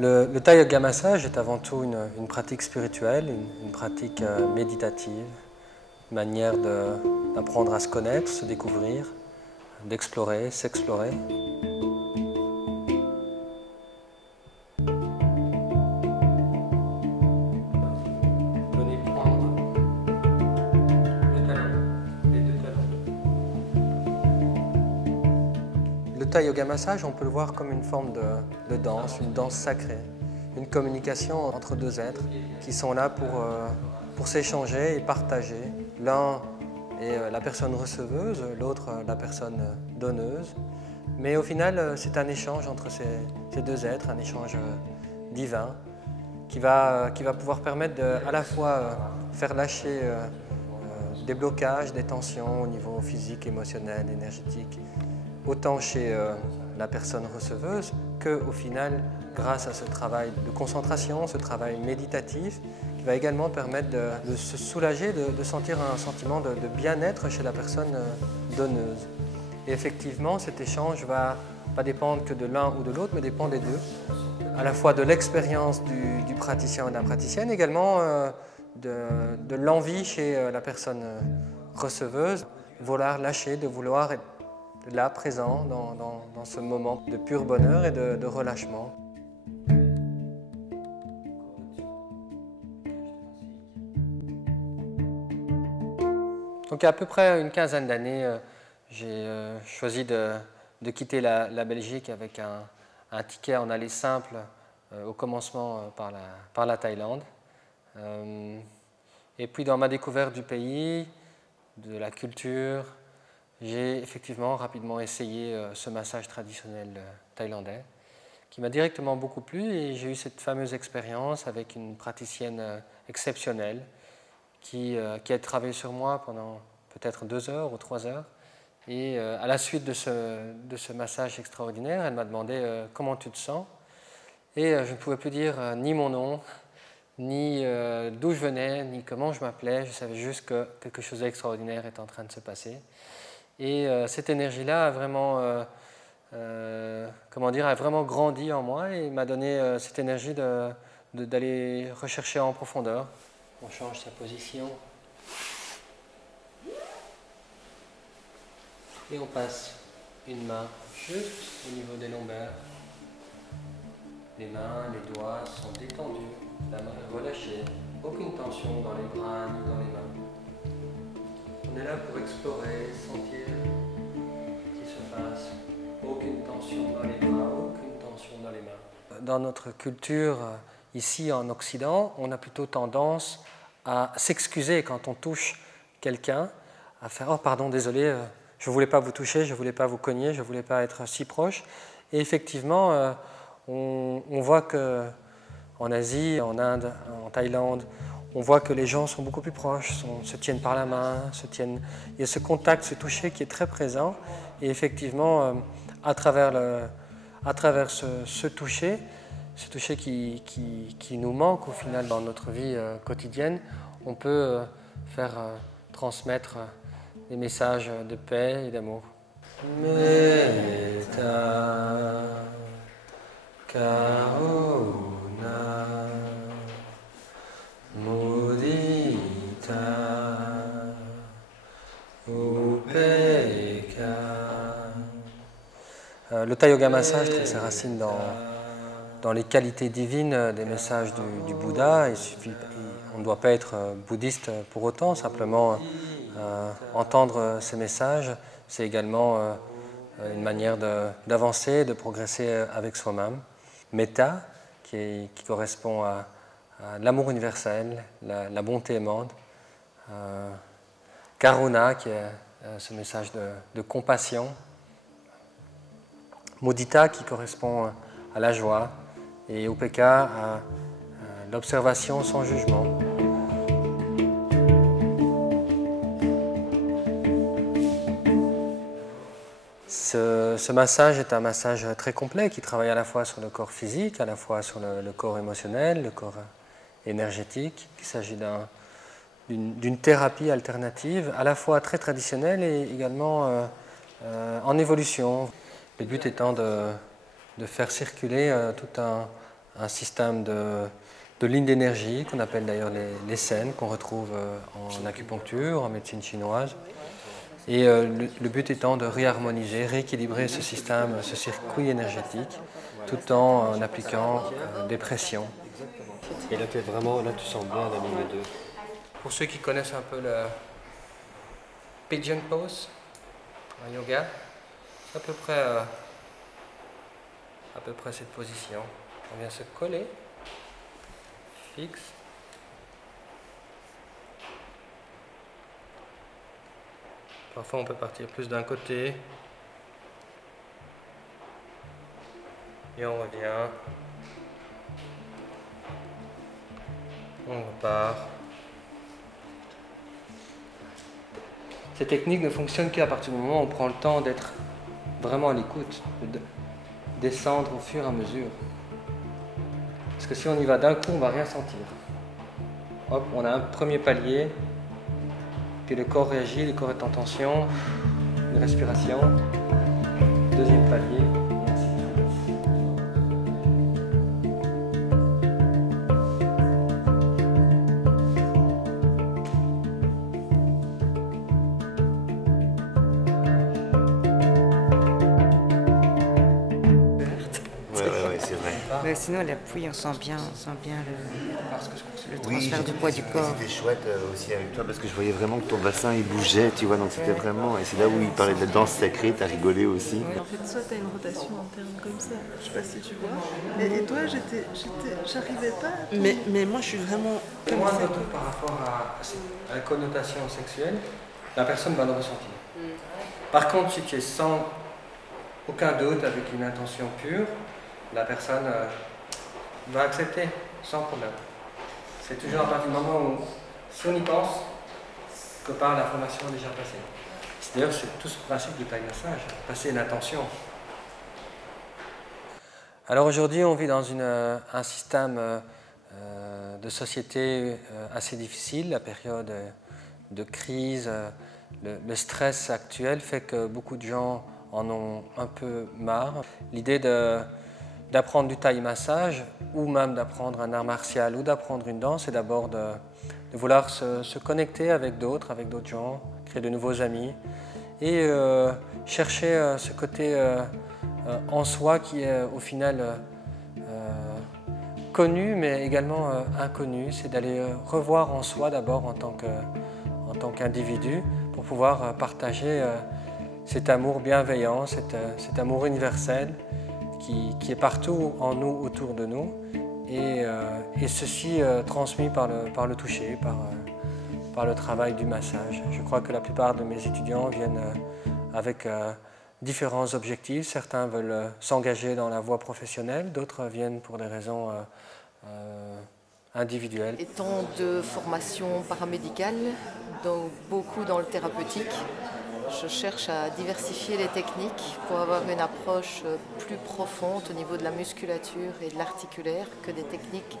Le Thai Yoga Massage est avant tout une pratique spirituelle, une pratique méditative, une manière d'apprendre à se connaître, se découvrir, d'explorer, s'explorer. Venez prendre le talon, les deux talons. Le Thai Yoga Massage, on peut le voir comme une forme de danse, une danse sacrée, une communication entre deux êtres qui sont là pour s'échanger et partager. L'un est la personne receveuse, l'autre la personne donneuse. Mais au final, c'est un échange entre ces deux êtres, un échange divin qui va pouvoir permettre à la fois faire lâcher des blocages, des tensions au niveau physique, émotionnel, énergétique, autant chez la personne receveuse qu'au final, grâce à ce travail de concentration, ce travail méditatif, qui va également permettre de se soulager, de sentir un sentiment de bien-être chez la personne donneuse. Et effectivement, cet échange ne va pas dépendre que de l'un ou de l'autre, mais dépend des deux. À la fois de l'expérience du praticien ou de la praticienne, également de l'envie chez la personne receveuse, de vouloir lâcher, de vouloir être là, présent, dans ce moment de pur bonheur et de relâchement. Donc il y a à peu près une quinzaine d'années, j'ai choisi de quitter la Belgique avec un ticket en aller simple au commencement par la Thaïlande. Et puis dans ma découverte du pays, de la culture, j'ai effectivement rapidement essayé ce massage traditionnel thaïlandais qui m'a directement beaucoup plu et j'ai eu cette fameuse expérience avec une praticienne exceptionnelle qui a travaillé sur moi pendant peut-être 2 heures ou 3 heures. Et à la suite de ce massage extraordinaire, elle m'a demandé comment tu te sens. Et je ne pouvais plus dire ni mon nom, ni d'où je venais, ni comment je m'appelais. Je savais juste que quelque chose d'extraordinaire était en train de se passer. Et cette énergie-là a vraiment, a vraiment grandi en moi et m'a donné cette énergie d'aller rechercher en profondeur. On change sa position. Et on passe une main juste au niveau des lombaires. Les mains, les doigts sont détendus, la main est relâchée, aucune tension dans les bras ni dans les mains. On est là pour explorer, sentir ce qui se passe. Aucune tension dans les bras, aucune tension dans les mains. Dans notre culture, ici en Occident, on a plutôt tendance à s'excuser quand on touche quelqu'un, à faire « Oh pardon, désolé, je ne voulais pas vous toucher, je ne voulais pas vous cogner, je ne voulais pas être si proche ». Et effectivement, on voit qu'en Asie, en Inde, en Thaïlande, on voit que les gens sont beaucoup plus proches, se tiennent par la main, il y a ce contact, ce toucher qui est très présent. Et effectivement, à travers ce toucher qui nous manque au final dans notre vie quotidienne, on peut faire transmettre des messages de paix et d'amour. Metta, Karuna, Mudita, Upeka. Le Thai Yoga Massage trouve ses racines dans les qualités divines des messages du Bouddha. On ne doit pas être bouddhiste pour autant, simplement entendre ces messages, c'est également une manière d'avancer, de progresser avec soi-même. Metta, qui correspond à l'amour universel, la bonté aimante. Karuna, qui est ce message de compassion. Mudita qui correspond à la joie et Upekkha à l'observation sans jugement. Ce massage est un massage très complet qui travaille à la fois sur le corps physique, à la fois sur le corps émotionnel, le corps énergétique. Il s'agit d'une thérapie alternative, à la fois très traditionnelle et également en évolution. Le but étant de faire circuler tout un système de lignes d'énergie, qu'on appelle d'ailleurs les scènes, qu'on retrouve en acupuncture, en médecine chinoise. Et le but étant de réharmoniser, rééquilibrer ce système, ce circuit énergétique, tout en appliquant des pressions. Et là, tu sens bien la ligne 2. Pour ceux qui connaissent un peu le pigeon pose en yoga, c'est à peu près cette position. On vient se coller, fixe. Parfois on peut partir plus d'un côté. Et on revient. On repart. Cette technique ne fonctionne qu'à partir du moment où on prend le temps d'être vraiment à l'écoute, de descendre au fur et à mesure. Parce que si on y va d'un coup, on ne va rien sentir. Hop, on a un premier palier, puis le corps réagit, le corps est en tension, une respiration, deuxième palier, et ainsi de suite. Ouais, c'est vrai. Mais sinon, l'appui, on sent bien le transfert du poids du corps. C'était chouette aussi avec toi parce que je voyais vraiment que ton bassin il bougeait, tu vois, donc c'était vraiment. Et c'est là où il parlait de la danse sacrée, t'as rigolé aussi. Ouais. En fait, soit t'as une rotation interne comme ça, je sais pas si tu vois. Et toi, j'arrivais pas. Mais moi, je suis vraiment. Moins de tout par rapport à la connotation sexuelle, la personne va le ressentir. Par contre, si tu es sans aucun doute, avec une intention pure, la personne va accepter sans problème. C'est toujours à partir du moment où, si on y pense, que par la formation déjà passée. D'ailleurs, c'est tout ce principe du Thai massage, passer une intention. Alors aujourd'hui, on vit dans un système de société assez difficile. La période de crise, le stress actuel fait que beaucoup de gens en ont un peu marre. L'idée d'apprendre du Thai massage ou même d'apprendre un art martial ou d'apprendre une danse, c'est d'abord de vouloir se connecter avec d'autres gens, créer de nouveaux amis et chercher ce côté en soi qui est au final connu mais également inconnu. C'est d'aller revoir en soi d'abord en tant qu'individu pour pouvoir partager cet amour bienveillant, cet amour universel qui est partout en nous, autour de nous, et ceci transmis par le toucher, par le travail du massage. Je crois que la plupart de mes étudiants viennent avec différents objectifs. Certains veulent s'engager dans la voie professionnelle, d'autres viennent pour des raisons individuelles. Étant de formation paramédicale, donc beaucoup dans le thérapeutique, je cherche à diversifier les techniques pour avoir une approche plus profonde au niveau de la musculature et de l'articulaire que des techniques,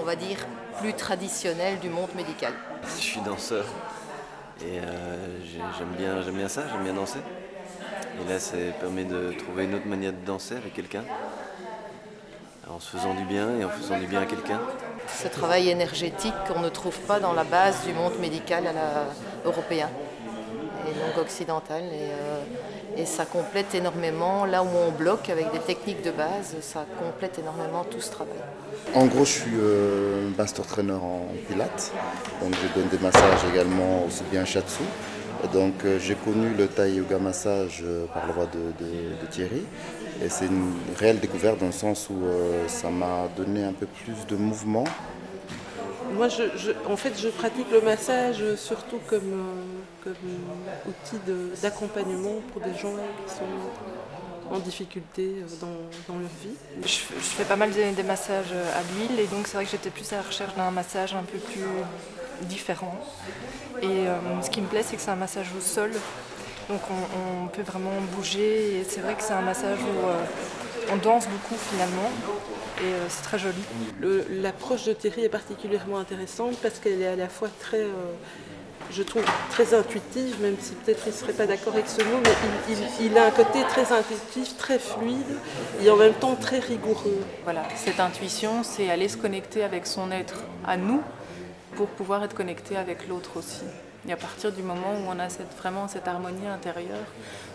on va dire, plus traditionnelles du monde médical. Je suis danseur et j'aime bien ça, j'aime bien danser. Et là, ça permet de trouver une autre manière de danser avec quelqu'un, en se faisant du bien et en faisant du bien à quelqu'un. Ce travail énergétique qu'on ne trouve pas dans la base du monde médical européen et donc occidental. Et ça complète énormément, là où on bloque avec des techniques de base, ça complète énormément tout ce travail. En gros, je suis master trainer en pilates, donc je donne des massages également, aussi bien shiatsu. Donc j'ai connu le Thai Yoga Massage par la voie de Thierry, et c'est une réelle découverte dans le sens où ça m'a donné un peu plus de mouvement Moi, en fait, je pratique le massage surtout comme outil d'accompagnement pour des gens qui sont en difficulté dans leur vie. Je fais pas mal des massages à l'huile et donc c'est vrai que j'étais plus à la recherche d'un massage un peu plus différent. Et ce qui me plaît, c'est que c'est un massage au sol. Donc on peut vraiment bouger et c'est vrai que c'est un massage où on danse beaucoup finalement. Et c'est très joli. L'approche de Thierry est particulièrement intéressante parce qu'elle est à la fois très, je trouve, très intuitive, même si peut-être il ne serait pas d'accord avec ce mot, mais il a un côté très intuitif, très fluide et en même temps très rigoureux. Voilà, cette intuition, c'est aller se connecter avec son être à nous pour pouvoir être connecté avec l'autre aussi. Et à partir du moment où on a vraiment cette harmonie intérieure,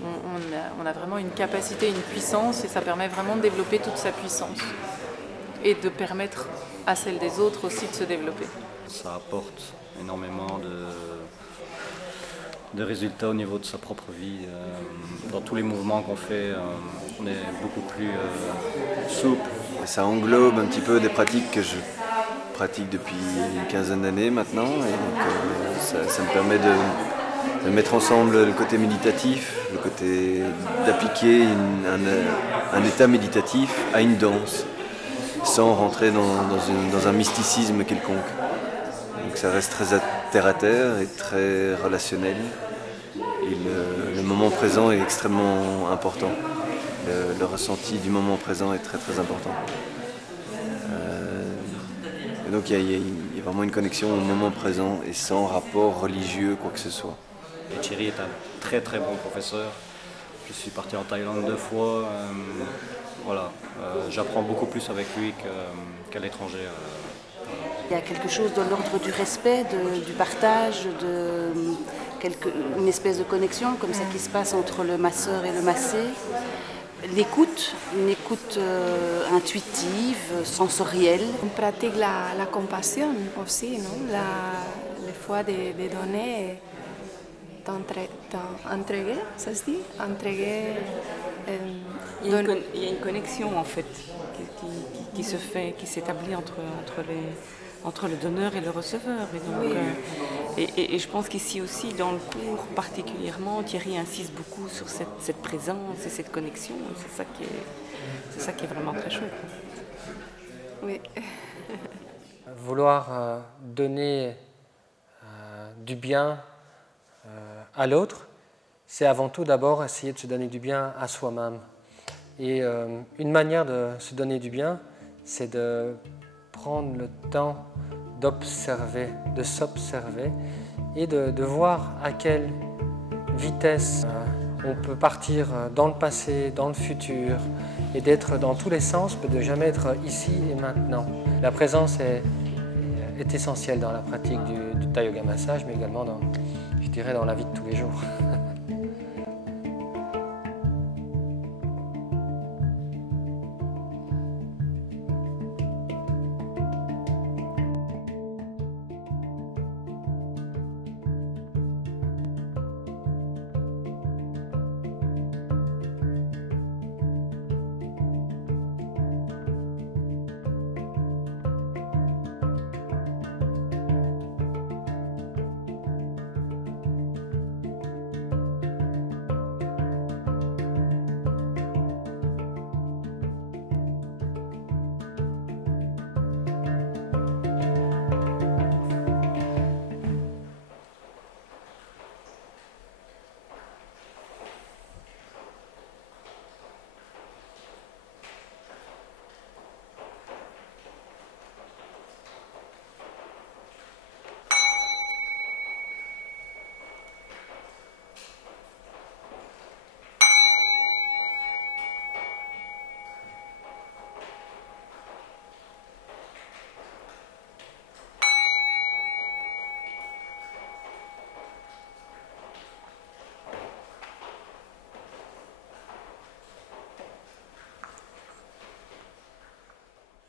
on a vraiment une capacité, une puissance et ça permet vraiment de développer toute sa puissance et de permettre à celle des autres aussi de se développer. Ça apporte énormément de résultats au niveau de sa propre vie. Dans tous les mouvements qu'on fait, on est beaucoup plus souple. Ça englobe un petit peu des pratiques que je pratique depuis une quinzaine d'années maintenant et donc ça me permet de mettre ensemble le côté méditatif, le côté d'appliquer un état méditatif à une danse sans rentrer dans un mysticisme quelconque. Donc ça reste très terre à terre et très relationnel et le moment présent est extrêmement important. Le ressenti du moment présent est très très important. Et donc il y a vraiment une connexion au moment présent et sans rapport religieux quoi que ce soit. Et Thierry est un très très bon professeur. Je suis parti en Thaïlande 2 fois. Voilà, j'apprends beaucoup plus avec lui qu'à l'étranger. Il y a quelque chose de l'ordre du respect, du partage, une espèce de connexion comme ça qui se passe entre le masseur et le massé. L'écoute, une écoute intuitive, sensorielle. On pratique la compassion aussi, non? Les fois de donner, d'entreguer, ça se dit? Entreguer. Il y a une connexion en fait qui se fait, qui s'établit entre le donneur et le receveur. Et, donc, et je pense qu'ici aussi, dans le cours particulièrement, Thierry insiste beaucoup sur cette présence et cette connexion. C'est ça qui est vraiment très chouette. Oui. Vouloir donner du bien à l'autre, c'est avant tout d'abord essayer de se donner du bien à soi-même. Et une manière de se donner du bien, c'est de prendre le temps d'observer, de s'observer et de voir à quelle vitesse on peut partir dans le passé, dans le futur et d'être dans tous les sens, mais de jamais être ici et maintenant. La présence est essentielle dans la pratique du Thai Yoga Massage, mais également je dirais dans la vie de tous les jours.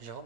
Jérôme